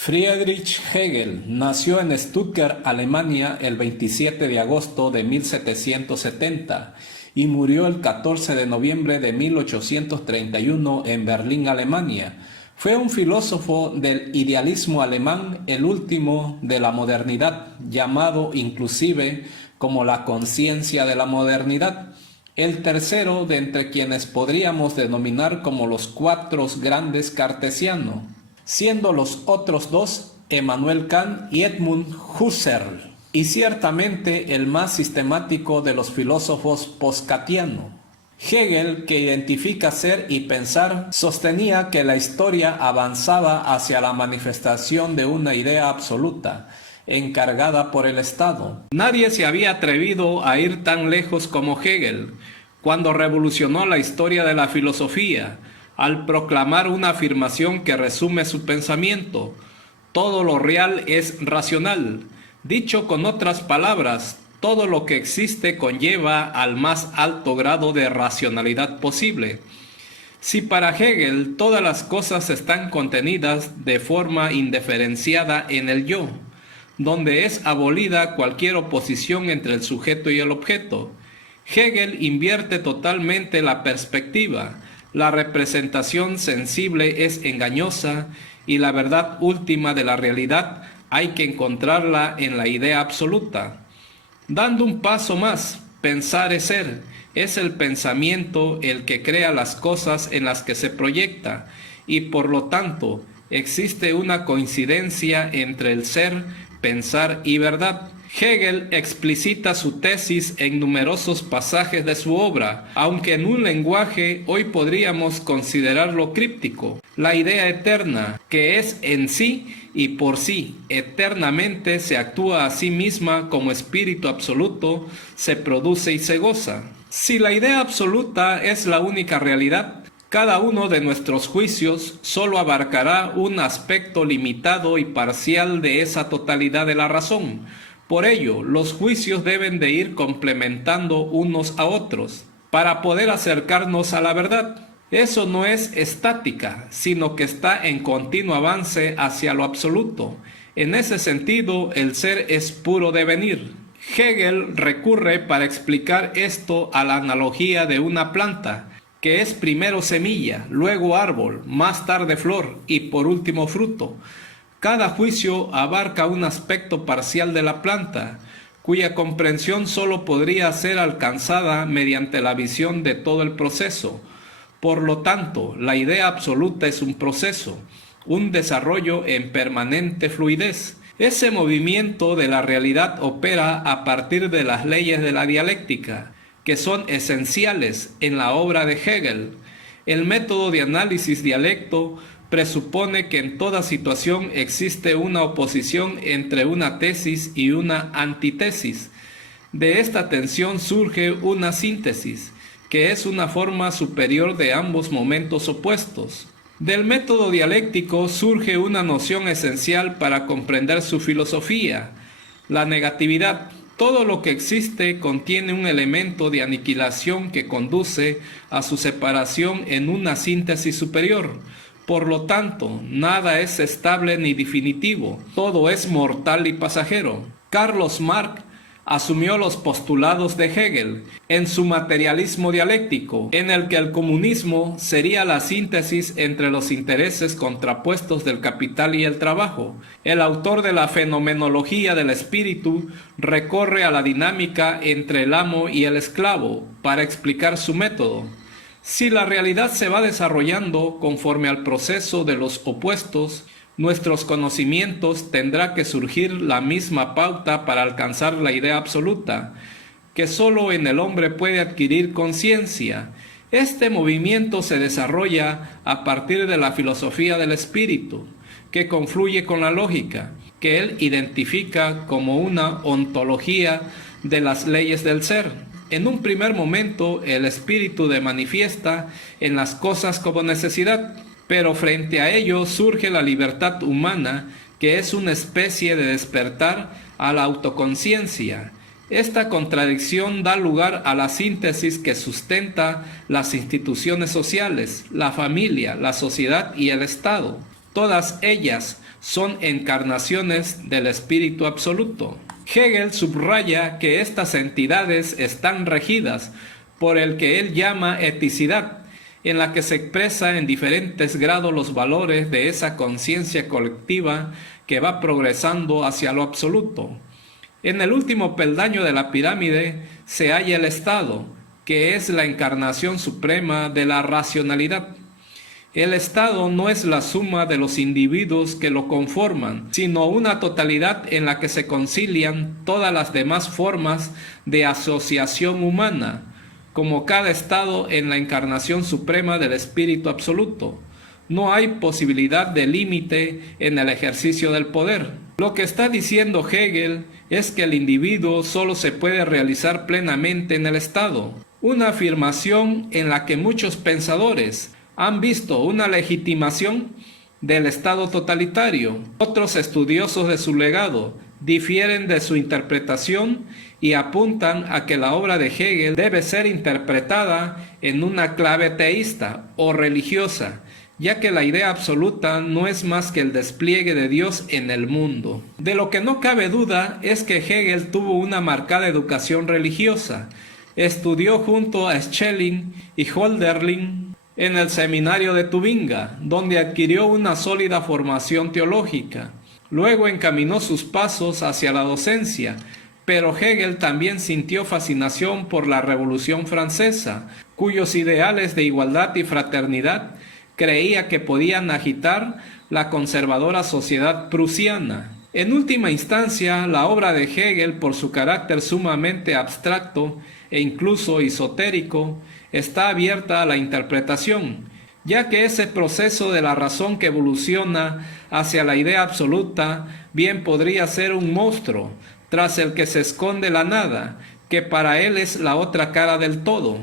Friedrich Hegel nació en Stuttgart, Alemania, el 27 de agosto de 1770 y murió el 14 de noviembre de 1831 en Berlín, Alemania. Fue un filósofo del idealismo alemán, el último de la modernidad, llamado inclusive como la conciencia de la modernidad. El tercero de entre quienes podríamos denominar como los cuatro grandes cartesianos, siendo los otros dos Emmanuel Kant y Edmund Husserl, y ciertamente el más sistemático de los filósofos postkantianos. Hegel, que identifica ser y pensar, sostenía que la historia avanzaba hacia la manifestación de una idea absoluta, encargada por el Estado. Nadie se había atrevido a ir tan lejos como Hegel, cuando revolucionó la historia de la filosofía, al proclamar una afirmación que resume su pensamiento: todo lo real es racional. Dicho con otras palabras, todo lo que existe conlleva al más alto grado de racionalidad posible. Si para Hegel todas las cosas están contenidas de forma indiferenciada en el yo, donde es abolida cualquier oposición entre el sujeto y el objeto, Hegel invierte totalmente la perspectiva. La representación sensible es engañosa y la verdad última de la realidad hay que encontrarla en la idea absoluta. Dando un paso más, pensar es ser. Es el pensamiento el que crea las cosas en las que se proyecta y por lo tanto existe una coincidencia entre el ser, pensar y verdad. Hegel explicita su tesis en numerosos pasajes de su obra, aunque en un lenguaje hoy podríamos considerarlo críptico. La idea eterna, que es en sí y por sí, eternamente se actúa a sí misma como espíritu absoluto, se produce y se goza. Si la idea absoluta es la única realidad, cada uno de nuestros juicios solo abarcará un aspecto limitado y parcial de esa totalidad de la razón. Por ello, los juicios deben de ir complementando unos a otros para poder acercarnos a la verdad. Eso no es estática, sino que está en continuo avance hacia lo absoluto. En ese sentido, el ser es puro devenir. Hegel recurre para explicar esto a la analogía de una planta, que es primero semilla, luego árbol, más tarde flor y por último fruto. Cada juicio abarca un aspecto parcial de la planta, cuya comprensión solo podría ser alcanzada mediante la visión de todo el proceso. Por lo tanto, la idea absoluta es un proceso, un desarrollo en permanente fluidez. Ese movimiento de la realidad opera a partir de las leyes de la dialéctica, que son esenciales en la obra de Hegel. El método de análisis dialecto presupone que en toda situación existe una oposición entre una tesis y una antítesis. De esta tensión surge una síntesis, que es una forma superior de ambos momentos opuestos. Del método dialéctico surge una noción esencial para comprender su filosofía: la negatividad. Todo lo que existe contiene un elemento de aniquilación que conduce a su separación en una síntesis superior. Por lo tanto, nada es estable ni definitivo, todo es mortal y pasajero. Carlos Marx asumió los postulados de Hegel en su materialismo dialéctico, en el que el comunismo sería la síntesis entre los intereses contrapuestos del capital y el trabajo. El autor de la fenomenología del espíritu recorre a la dinámica entre el amo y el esclavo para explicar su método. Si la realidad se va desarrollando conforme al proceso de los opuestos, nuestros conocimientos tendrá que surgir la misma pauta para alcanzar la idea absoluta, que solo en el hombre puede adquirir conciencia. Este movimiento se desarrolla a partir de la filosofía del espíritu, que confluye con la lógica, que él identifica como una ontología de las leyes del ser. En un primer momento, el espíritu se manifiesta en las cosas como necesidad, pero frente a ello surge la libertad humana, que es una especie de despertar a la autoconciencia. Esta contradicción da lugar a la síntesis que sustenta las instituciones sociales, la familia, la sociedad y el Estado. Todas ellas son encarnaciones del Espíritu Absoluto. Hegel subraya que estas entidades están regidas por el que él llama eticidad, en la que se expresa en diferentes grados los valores de esa conciencia colectiva que va progresando hacia lo absoluto. En el último peldaño de la pirámide se halla el Estado, que es la encarnación suprema de la racionalidad. El Estado no es la suma de los individuos que lo conforman, sino una totalidad en la que se concilian todas las demás formas de asociación humana, como cada estado en la encarnación suprema del Espíritu Absoluto. No hay posibilidad de límite en el ejercicio del poder. Lo que está diciendo Hegel es que el individuo solo se puede realizar plenamente en el Estado, una afirmación en la que muchos pensadores han visto una legitimación del Estado totalitario. Otros estudiosos de su legado difieren de su interpretación y apuntan a que la obra de Hegel debe ser interpretada en una clave teísta o religiosa, ya que la idea absoluta no es más que el despliegue de Dios en el mundo. De lo que no cabe duda es que Hegel tuvo una marcada educación religiosa. Estudió junto a Schelling y Hölderlin en el seminario de Tubinga, donde adquirió una sólida formación teológica. Luego encaminó sus pasos hacia la docencia, pero Hegel también sintió fascinación por la Revolución Francesa, cuyos ideales de igualdad y fraternidad creía que podían agitar la conservadora sociedad prusiana. En última instancia, la obra de Hegel, por su carácter sumamente abstracto e incluso esotérico, está abierta a la interpretación, ya que ese proceso de la razón que evoluciona hacia la idea absoluta bien podría ser un monstruo, tras el que se esconde la nada, que para él es la otra cara del todo.